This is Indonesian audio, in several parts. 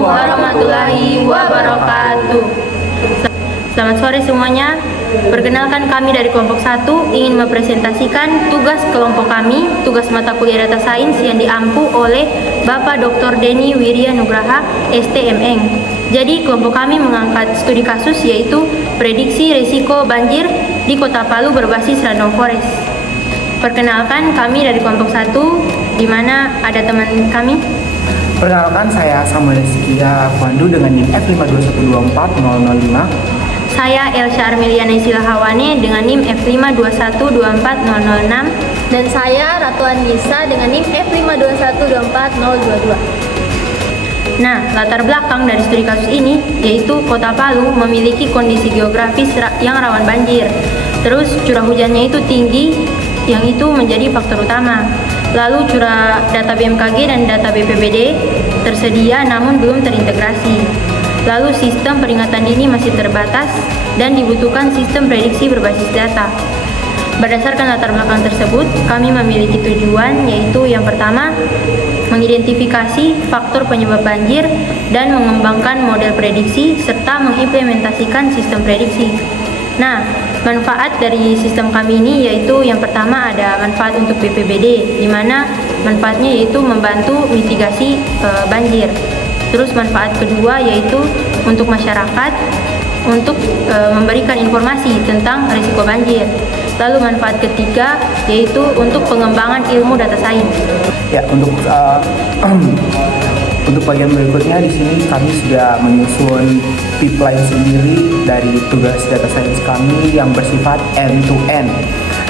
warahmatullahi wabarakatuh. Selamat sore semuanya. Perkenalkan, kami dari kelompok 1 ingin mempresentasikan tugas kelompok kami, tugas mata kuliah data sains yang diampu oleh Bapak Dr. Denny Wirya Nugraha, STMN. Jadi kelompok kami mengangkat studi kasus yaitu prediksi risiko banjir di Kota Palu berbasis random forest. Perkenalkan, kami dari kelompok 1, di mana ada teman kami. Perkenalkan, saya Samuel Sekia Pandu dengan NIM F521240005. Saya Elsha Armiliana Silahawane dengan NIM F521240006. Dan saya Ratu Andisa dengan NIM F521240022. Nah, latar belakang dari studi kasus ini yaitu Kota Palu memiliki kondisi geografis yang rawan banjir. Terus curah hujannya itu tinggi, yang itu menjadi faktor utama. Lalu curah data BMKG dan data BPBD tersedia namun belum terintegrasi. Lalu sistem peringatan dini masih terbatas dan dibutuhkan sistem prediksi berbasis data. Berdasarkan latar belakang tersebut, kami memiliki tujuan yaitu yang pertama, mengidentifikasi faktor penyebab banjir dan mengembangkan model prediksi serta mengimplementasikan sistem prediksi. Nah, manfaat dari sistem kami ini yaitu yang pertama ada manfaat untuk BPBD, di mana manfaatnya yaitu membantu mitigasi banjir. Terus manfaat kedua yaitu untuk masyarakat untuk memberikan informasi tentang risiko banjir. Lalu manfaat ketiga yaitu untuk pengembangan ilmu data sains. Ya, untuk bagian berikutnya di sini kami sudah menyusun pipeline sendiri dari tugas data science kami yang bersifat end to end.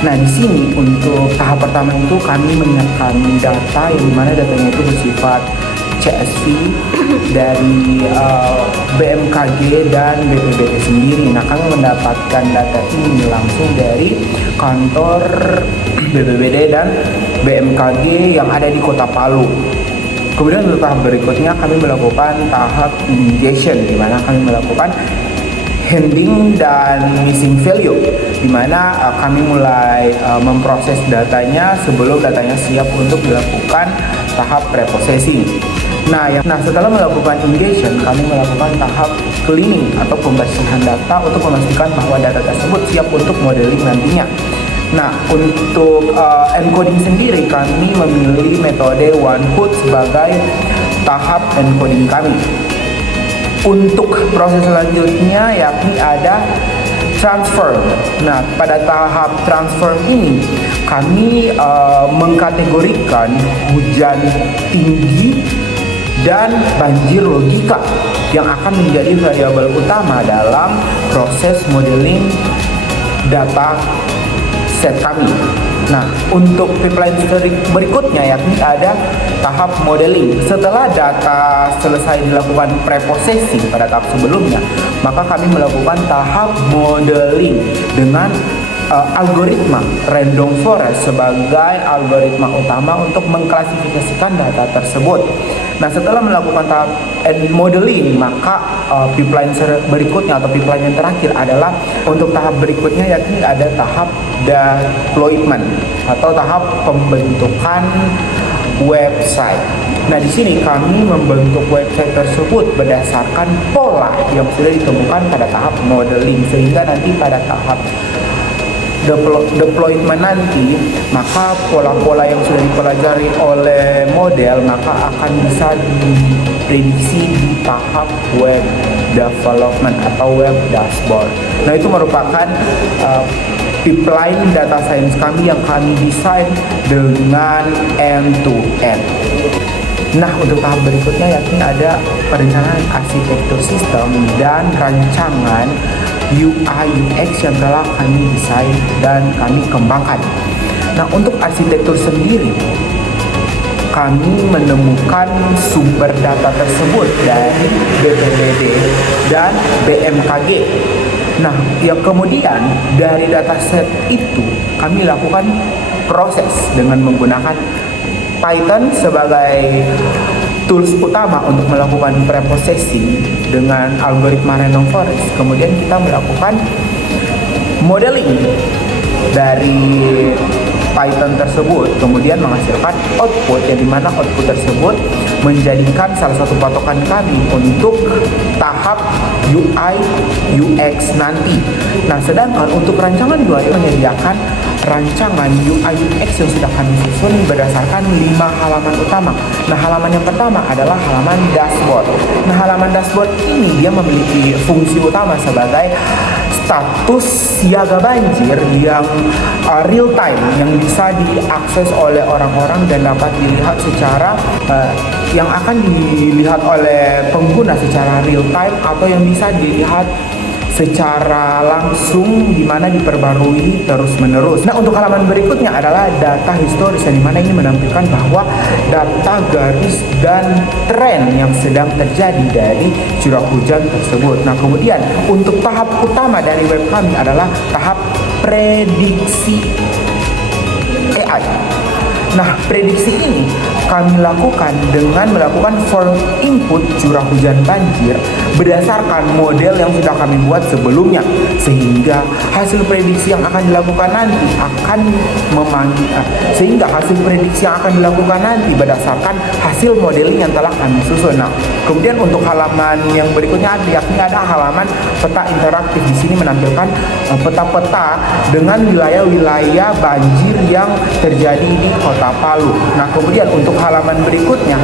Nah, di sini untuk tahap pertama itu kami menyiapkan data yang dimana datanya itu bersifat CSV dari BMKG dan BPBD sendiri. Nah, kami mendapatkan data ini langsung dari kantor BPBD dan BMKG yang ada di Kota Palu. Kemudian untuk tahap berikutnya kami melakukan tahap ingestion, di mana kami melakukan handling dan missing value, di mana kami mulai memproses datanya sebelum datanya siap untuk dilakukan tahap preprocessing. Nah, setelah melakukan ingestion, kami melakukan tahap cleaning atau pembersihan data untuk memastikan bahwa data tersebut siap untuk modeling nantinya. Nah, untuk encoding sendiri kami memilih metode OneHoot sebagai tahap encoding kami. Untuk proses selanjutnya yakni ada transfer. Nah, pada tahap transfer ini kami mengkategorikan hujan tinggi dan banjir logika yang akan menjadi variabel utama dalam proses modeling data set kami. Nah, untuk pipeline berikutnya yakni ada tahap modeling. Setelah data selesai dilakukan preprocessing pada tahap sebelumnya, maka kami melakukan tahap modeling dengan algoritma random forest sebagai algoritma utama untuk mengklasifikasikan data tersebut. Nah, setelah melakukan tahap modeling, maka pipeline berikutnya atau pipeline yang terakhir adalah untuk tahap berikutnya yakni ada tahap deployment atau tahap pembentukan website. Nah, di sini kami membentuk website tersebut berdasarkan pola yang sudah ditemukan pada tahap modeling, sehingga nanti pada tahap deployment nanti, maka pola-pola yang sudah dipelajari oleh model maka akan bisa diprediksi di tahap web development atau web dashboard. Nah, itu merupakan pipeline data science kami yang kami desain dengan end to end. Nah, untuk tahap berikutnya yakni ada perencanaan arsitektur sistem dan rancangan UI UX yang telah kami desain dan kami kembangkan. Nah, untuk arsitektur sendiri kami menemukan sumber data tersebut dari BPBD dan BMKG. Nah, yang kemudian dari dataset itu kami lakukan proses dengan menggunakan Python sebagai tools utama untuk melakukan preprocessing dengan algoritma random forest. Kemudian kita melakukan modeling dari Python tersebut, kemudian menghasilkan output yang dimana output tersebut menjadikan salah satu patokan kami untuk tahap UI UX nanti. Nah, sedangkan untuk rancangan 2 menyediakan rancangan UI UX yang sudah kami susun berdasarkan 5 halaman utama. Nah, halaman yang pertama adalah halaman dashboard. Nah, halaman dashboard ini dia memiliki fungsi utama sebagai status siaga banjir yang real time, yang bisa diakses oleh orang-orang dan dapat dilihat secara yang akan dilihat oleh pengguna secara real time, atau yang bisa dilihat secara langsung di mana diperbarui terus-menerus. Nah, untuk halaman berikutnya adalah data historis, yang dimana ini menampilkan bahwa data garis dan tren yang sedang terjadi dari curah hujan tersebut. Nah, kemudian untuk tahap utama dari web kami adalah tahap prediksi AI. Nah, prediksi ini kami lakukan dengan melakukan form input curah hujan banjir berdasarkan model yang sudah kami buat sebelumnya, sehingga hasil prediksi yang akan dilakukan nanti berdasarkan hasil modeling yang telah kami susun. Nah, kemudian untuk halaman yang berikutnya yakni ada halaman peta interaktif. Di sini menampilkan peta-peta dengan wilayah-wilayah banjir yang terjadi di Kota Palu. Nah, kemudian untuk halaman berikutnya,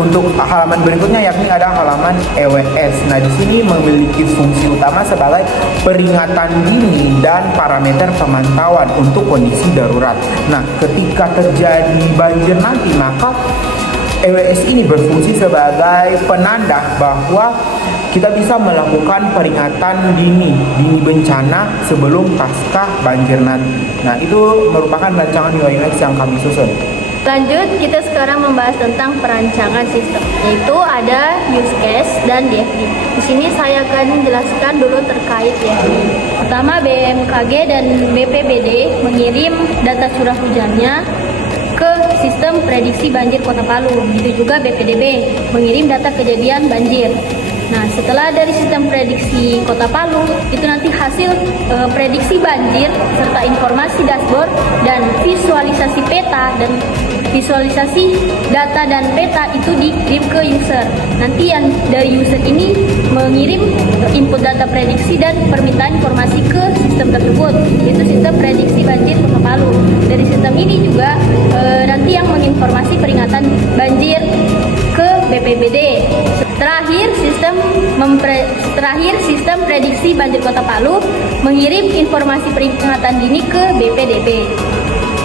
untuk halaman berikutnya yakni ada halaman EWS. Nah, di sini memiliki fungsi utama sebagai peringatan dini dan parameter pemantauan untuk kondisi darurat. Nah, ketika terjadi banjir nanti, maka EWS ini berfungsi sebagai penanda bahwa kita bisa melakukan peringatan dini bencana sebelum pasca banjir nanti. Nah, itu merupakan rancangan UI UX yang kami susun. Lanjut, kita sekarang membahas tentang perancangan sistem, yaitu ada use case dan DFD. Di sini saya akan menjelaskan dulu terkait DFD. Pertama, BMKG dan BPBD mengirim data curah hujannya ke sistem prediksi banjir Kota Palu. Begitu juga BPDB mengirim data kejadian banjir. Nah, setelah dari sistem prediksi Kota Palu, itu nanti hasil prediksi banjir serta informasi dashboard dan visualisasi peta dan visualisasi data dan peta itu dikirim ke user. Nanti yang dari user ini mengirim input data prediksi dan permintaan informasi ke sistem tersebut, yaitu sistem prediksi banjir Kota Palu. Dari sistem ini juga nanti yang menginformasi peringatan banjir ke BPBD. Terakhir sistem prediksi banjir Kota Palu mengirim informasi peringatan dini ke BPDB.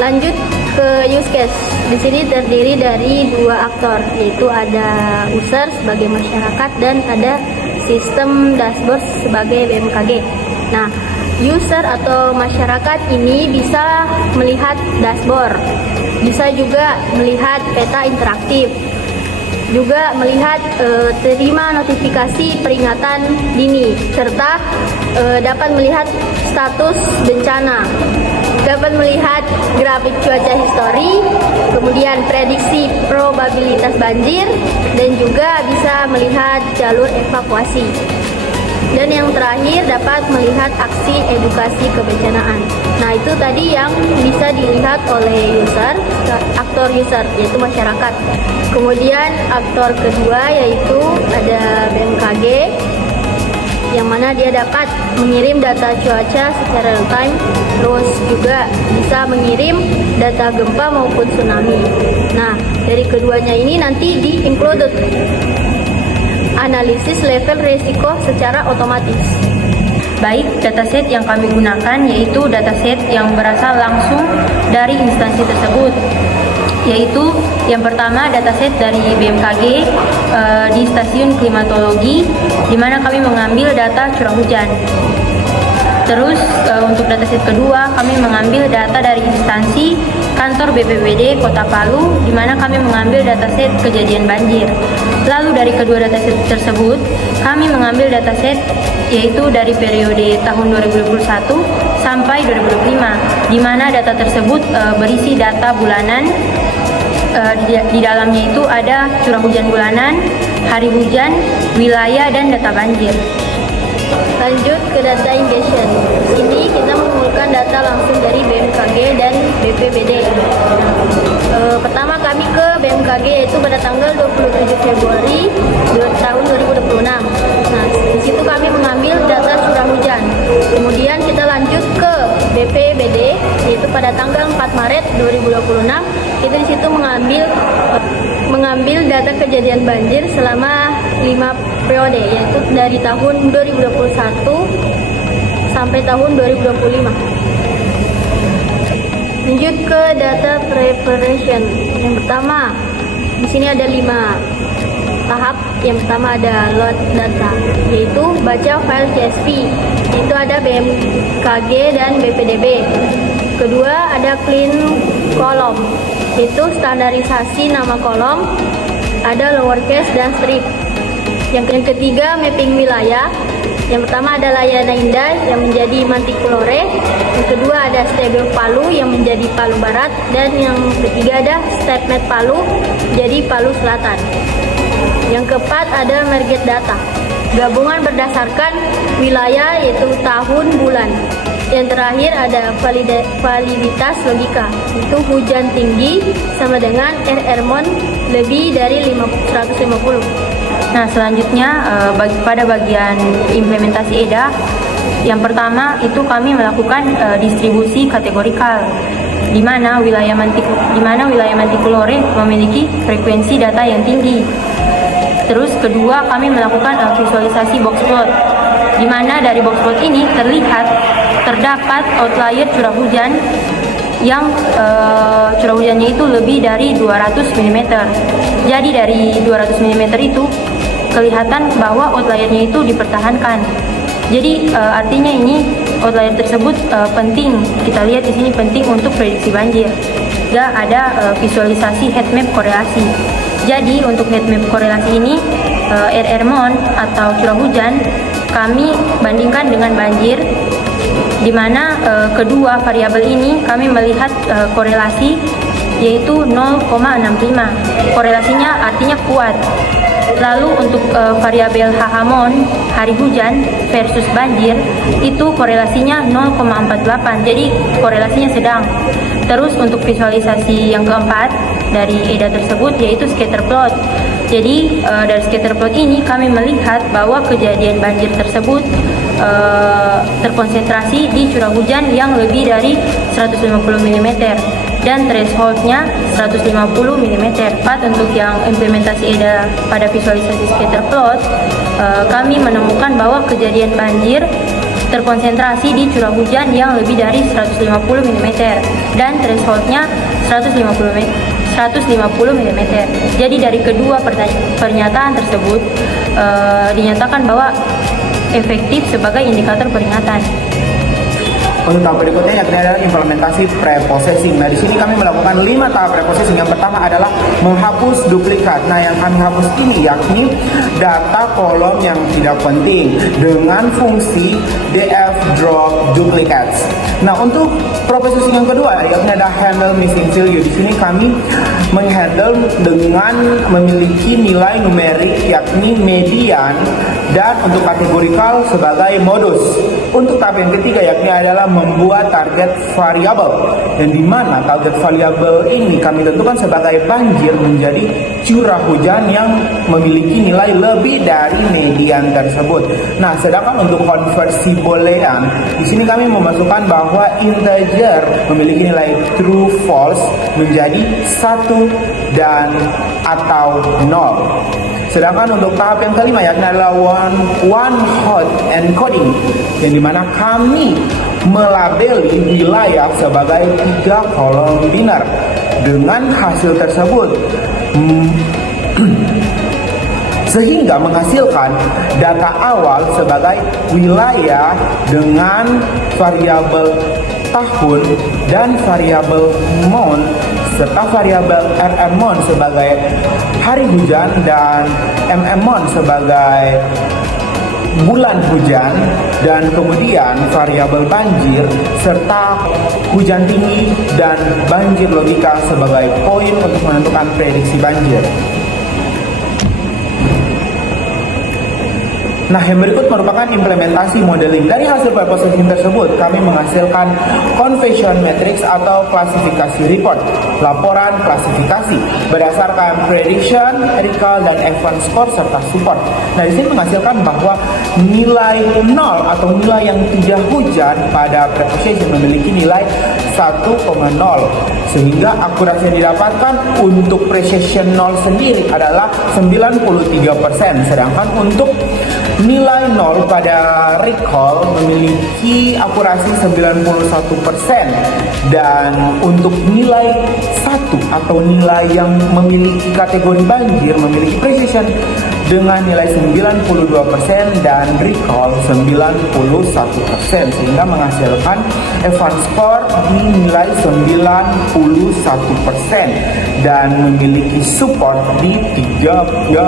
Lanjut ke use case. Di sini terdiri dari 2 aktor, yaitu ada user sebagai masyarakat dan ada sistem dashboard sebagai BMKG. Nah, user atau masyarakat ini bisa melihat dashboard, bisa juga melihat peta interaktif, juga melihat terima notifikasi peringatan dini, serta dapat melihat status bencana, dapat melihat grafik cuaca histori, kemudian prediksi probabilitas banjir, dan juga bisa melihat jalur evakuasi. Dan yang terakhir dapat melihat aksi edukasi kebencanaan. Nah, itu tadi yang bisa dilihat oleh user, aktor user, yaitu masyarakat. Kemudian aktor kedua yaitu ada BMKG, yang mana dia dapat mengirim data cuaca secara real time, terus juga bisa mengirim data gempa maupun tsunami. Nah, dari keduanya ini nanti di-included analisis level resiko secara otomatis. Baik, dataset yang kami gunakan yaitu dataset yang berasal langsung dari instansi tersebut, yaitu yang pertama dataset dari BMKG di stasiun klimatologi, di mana kami mengambil data curah hujan. Terus untuk dataset kedua kami mengambil data dari instansi kantor BPBD Kota Palu, di mana kami mengambil dataset kejadian banjir. Lalu dari kedua dataset tersebut kami mengambil dataset yaitu dari periode tahun 2021 sampai 2025, di mana data tersebut berisi data bulanan. Di dalamnya itu ada curah hujan bulanan, hari hujan, wilayah, dan data banjir. Lanjut ke data ingestion. Di sini kita mengumpulkan data langsung dari BMKG dan BPBD. Pertama kami ke BMKG yaitu pada tanggal 27 Februari tahun 2026. Nah, di situ kami mengambil data curah hujan. Kemudian kita lanjut ke BPBD yaitu pada tanggal 4 Maret 2026. Kita di situ mengambil data kejadian banjir selama 5 periode yaitu dari tahun 2021 sampai tahun 2025. Lanjut ke data preparation. Yang pertama, di sini ada 5 tahap. Yang pertama ada load data, yaitu baca file CSV. Itu ada BMKG dan BPDB. Kedua ada clean kolom, itu standarisasi nama kolom, ada lowercase dan strip. Yang ketiga mapping wilayah. Yang pertama ada Layana Indah yang menjadi Mantikulore. Yang kedua ada Stable Palu yang menjadi Palu Barat. Dan yang ketiga ada StepMed Palu jadi Palu Selatan. Yang keempat ada Market Data, gabungan berdasarkan wilayah yaitu tahun bulan. Yang terakhir ada validitas logika, itu hujan tinggi sama dengan RRMON lebih dari 150. Nah, selanjutnya pada bagian implementasi EDA, yang pertama itu kami melakukan distribusi kategorikal, di mana wilayah Mantikulore memiliki frekuensi data yang tinggi. Terus kedua kami melakukan visualisasi box plot, di mana dari box plot ini terdapat outlier curah hujan yang curah hujannya itu lebih dari 200 mm. Jadi dari 200 mm itu kelihatan bahwa outliernya itu dipertahankan. Jadi artinya ini outlier tersebut penting. Kita lihat di sini penting untuk prediksi banjir. Ya, ada visualisasi heatmap korelasi. Jadi untuk heatmap korelasi ini RRMON atau curah hujan kami bandingkan dengan banjir, di mana kedua variabel ini kami melihat korelasi yaitu 0,65. Korelasinya artinya kuat. Lalu untuk variabel HHMON, hari hujan versus banjir, itu korelasinya 0,48. Jadi korelasinya sedang. Terus untuk visualisasi yang keempat dari EDA tersebut yaitu scatter plot. Jadi dari scatter plot ini kami melihat bahwa kejadian banjir tersebut terkonsentrasi di curah hujan yang lebih dari 150 mm dan thresholdnya 150 mm. Untuk yang implementasi EDA pada visualisasi scatter plot, kami menemukan bahwa kejadian banjir terkonsentrasi di curah hujan yang lebih dari 150 mm dan thresholdnya 150 mm. Jadi dari kedua pernyataan tersebut dinyatakan bahwa efektif sebagai indikator peringatan. Untuk tahap berikutnya yakni adalah implementasi preprocessing. Nah, di sini kami melakukan 5 tahap preprocessing. Yang pertama adalah menghapus duplikat. Nah, yang kami hapus ini yakni data kolom yang tidak penting dengan fungsi df drop duplicates. Nah, untuk preprocessing yang kedua yakni ada handle missing value. Di sini kami menghandle dengan memiliki nilai numerik yakni median dan untuk kategorikal sebagai modus. Untuk tahap yang ketiga yakni adalah membuat target variabel, dan di mana target variabel ini kami tentukan sebagai banjir menjadi curah hujan yang memiliki nilai lebih dari median tersebut. Nah, sedangkan untuk konversi boolean, di sini kami memasukkan bahwa integer memiliki nilai true false menjadi 1 dan atau 0. Sedangkan untuk tahap yang kelima yakni adalah one hot encoding, yang dimana kami melabeli wilayah sebagai 3 kolom biner. Dengan hasil tersebut sehingga menghasilkan data awal sebagai wilayah dengan variabel tahun dan variabel month serta variabel RMMON sebagai hari hujan dan MMMON sebagai bulan hujan, dan kemudian variabel banjir serta hujan tinggi dan banjir logika sebagai poin untuk menentukan prediksi banjir. Nah, yang berikut merupakan implementasi modeling. Dari hasil preprocessing tersebut, kami menghasilkan confession matrix atau klasifikasi report, laporan klasifikasi berdasarkan prediction, recall, dan advance score serta support. Nah, di sini menghasilkan bahwa nilai 0 atau nilai yang tidak hujan pada preprocessing memiliki nilai 1,0, sehingga akurasi yang didapatkan untuk precision 0 sendiri adalah 93%, sedangkan untuk nilai 0 pada recall memiliki akurasi 91%, dan untuk nilai 1 atau nilai yang memiliki kategori banjir memiliki precision dengan nilai 92% dan recall 91%, sehingga menghasilkan advance score di nilai 91% dan memiliki support di 34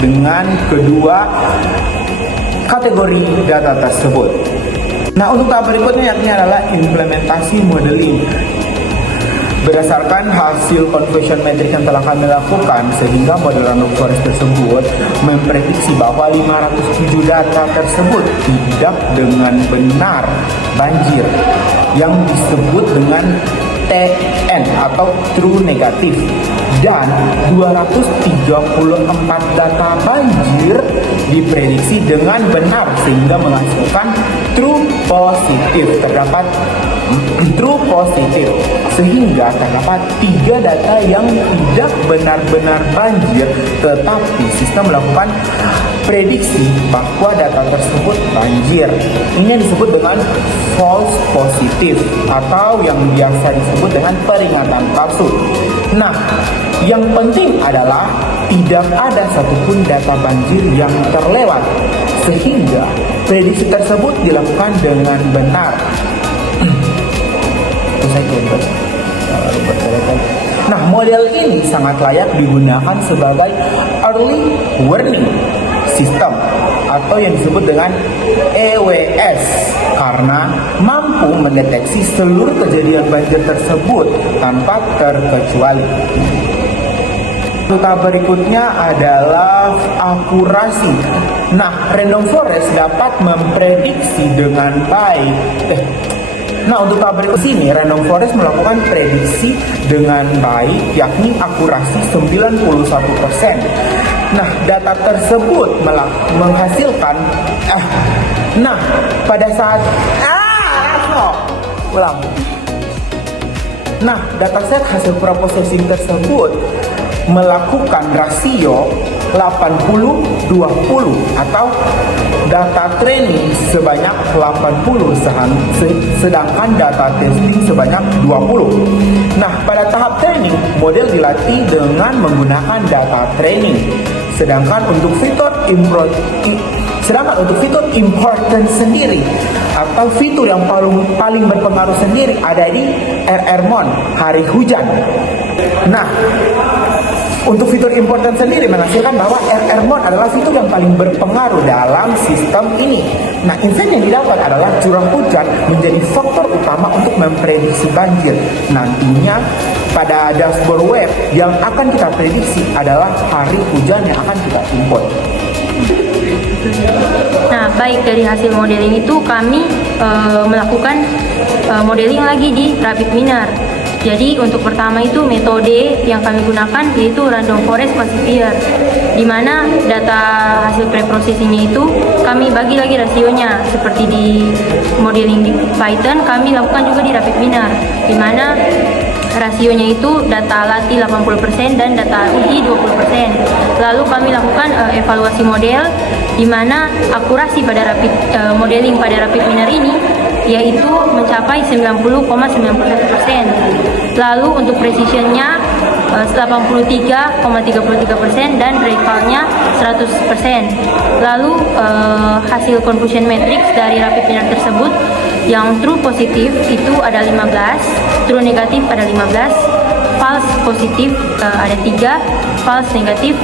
dengan kedua kategori data tersebut. Nah, untuk tahap berikutnya yakni adalah implementasi modeling. Berdasarkan hasil confession matrix yang telah kami lakukan, sehingga model random forest tersebut memprediksi bahwa 507 data tersebut tidak dengan benar banjir yang disebut dengan TN atau true negatif, dan 234 data banjir diprediksi dengan benar sehingga menghasilkan true positif. Terdapat true positif, sehingga terdapat 3 data yang tidak benar-benar banjir, tetapi sistem melakukan prediksi bahwa data tersebut banjir. Ini yang disebut dengan false positif atau yang biasa disebut dengan peringatan palsu. Nah, yang penting adalah tidak ada satupun data banjir yang terlewat, sehingga prediksi tersebut dilakukan dengan benar. Nah, model ini sangat layak digunakan sebagai early warning system atau yang disebut dengan EWS karena mampu mendeteksi seluruh kejadian banjir tersebut tanpa terkecuali. Tahap berikutnya adalah akurasi. Nah, random forest dapat memprediksi dengan baik. Nah, untuk tahap berikut ini, random forest melakukan prediksi dengan baik, yakni akurasi 91%. Nah, data tersebut menghasilkan pada saat dataset hasil preprocessing tersebut melakukan rasio 80-20 atau data training sebanyak 80 sedangkan data testing sebanyak 20. Nah, pada tahap training, model dilatih dengan menggunakan data training. Sedangkan untuk fitur important sendiri atau fitur yang paling berpengaruh sendiri ada di RRMON, hari hujan. Nah, untuk fitur important sendiri menghasilkan bahwa RRMON adalah fitur yang paling berpengaruh dalam sistem ini. Nah, insight yang didapat adalah curah hujan menjadi faktor utama untuk memprediksi banjir. Nantinya pada dashboard web yang akan kita prediksi adalah hari hujan yang akan kita input. Nah, baik, dari hasil modeling itu kami melakukan modeling lagi di RapidMiner. Jadi untuk pertama itu metode yang kami gunakan yaitu random forest classifier, di mana data hasil preprocessingnya itu kami bagi lagi rasionya seperti di modeling di Python, kami lakukan juga di RapidMiner, di mana rasionya itu data latih 80% dan data uji 20%. Lalu kami lakukan evaluasi model, di mana akurasi pada modeling pada RapidMiner ini yaitu mencapai 90,91%. Lalu untuk precisionnya 83,33% dan recall-nya 100%. Lalu hasil confusion matrix dari RapidMiner tersebut yang true positif itu ada 15, true negatif ada 15, false positif ada 3, false negatif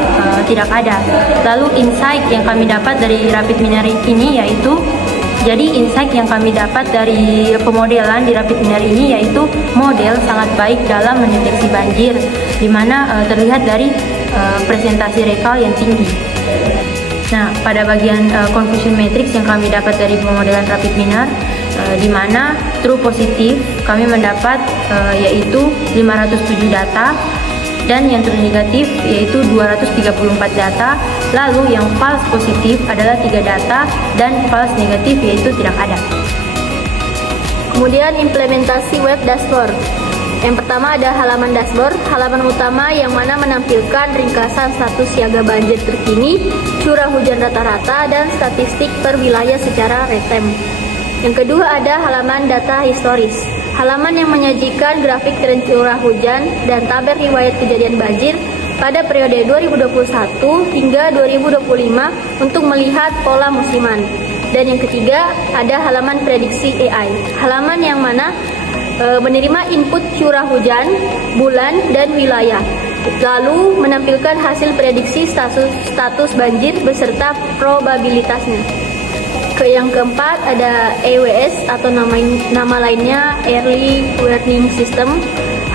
tidak ada. Lalu insight yang kami dapat dari RapidMiner ini yaitu, jadi insight yang kami dapat dari pemodelan di RapidMiner ini yaitu model sangat baik dalam mendeteksi banjir, di mana terlihat dari presentasi recall yang tinggi. Nah, pada bagian confusion matrix yang kami dapat dari pemodelan rapid minar, di mana true positif kami mendapat yaitu 507 data, dan yang true negatif yaitu 234 data. Lalu yang false positif adalah 3 data, dan false negatif yaitu tidak ada. Kemudian implementasi web dashboard. Yang pertama ada halaman dashboard, halaman utama yang mana menampilkan ringkasan status siaga banjir terkini, curah hujan rata-rata, dan statistik per wilayah secara real-time. Yang kedua ada halaman data historis, halaman yang menyajikan grafik tren curah hujan dan tabel riwayat kejadian banjir pada periode 2021 hingga 2025 untuk melihat pola musiman. Dan yang ketiga ada halaman prediksi AI, halaman yang mana menerima input curah hujan, bulan, dan wilayah, lalu menampilkan hasil prediksi status banjir beserta probabilitasnya. Yang keempat ada EWS atau nama lainnya Early Warning System,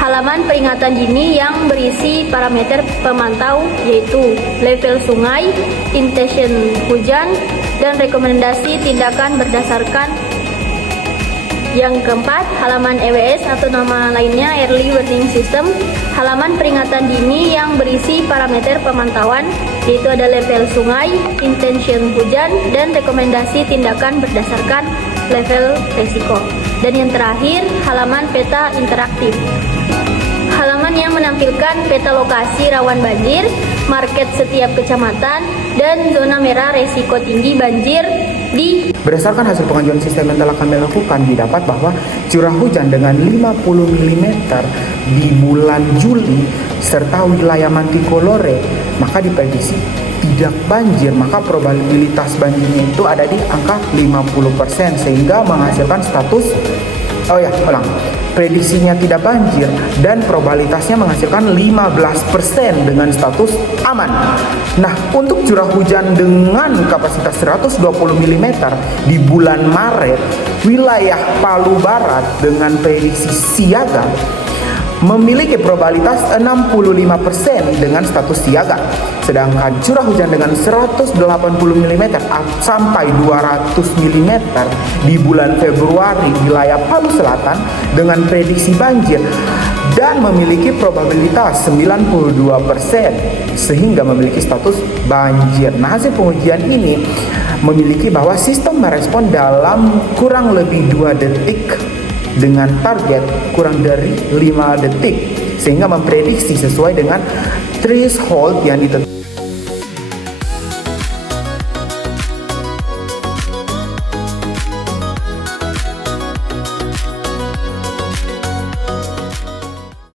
halaman peringatan dini yang berisi parameter pemantau yaitu level sungai, intention hujan, dan rekomendasi tindakan berdasarkan. Yang keempat, halaman EWS atau nama lainnya Early Warning System, halaman peringatan dini yang berisi parameter pemantauan yaitu ada level sungai, intention hujan, dan rekomendasi tindakan berdasarkan level resiko. Dan yang terakhir, halaman peta interaktif, halaman yang menampilkan peta lokasi rawan banjir, market setiap kecamatan, dan zona merah resiko tinggi banjir di. Berdasarkan hasil pengajuan sistem yang telah kami lakukan, didapat bahwa curah hujan dengan 50 mm di bulan Juli serta wilayah Manticolore maka diprediksi tidak banjir, maka probabilitas banjirnya itu ada di angka 50% sehingga menghasilkan status prediksinya tidak banjir dan probabilitasnya menghasilkan 15% dengan status aman. Nah, untuk curah hujan dengan kapasitas 120 mm di bulan Maret, wilayah Palu Barat dengan prediksi siaga memiliki probabilitas 65% dengan status siaga. Sedangkan curah hujan dengan 180 mm sampai 200 mm di bulan Februari wilayah Palu Selatan dengan prediksi banjir dan memiliki probabilitas 92% sehingga memiliki status banjir. Nah, hasil pengujian ini memiliki bahwa sistem merespon dalam kurang lebih 2 detik dengan target kurang dari 5 detik sehingga memprediksi sesuai dengan threshold yang ditentukan.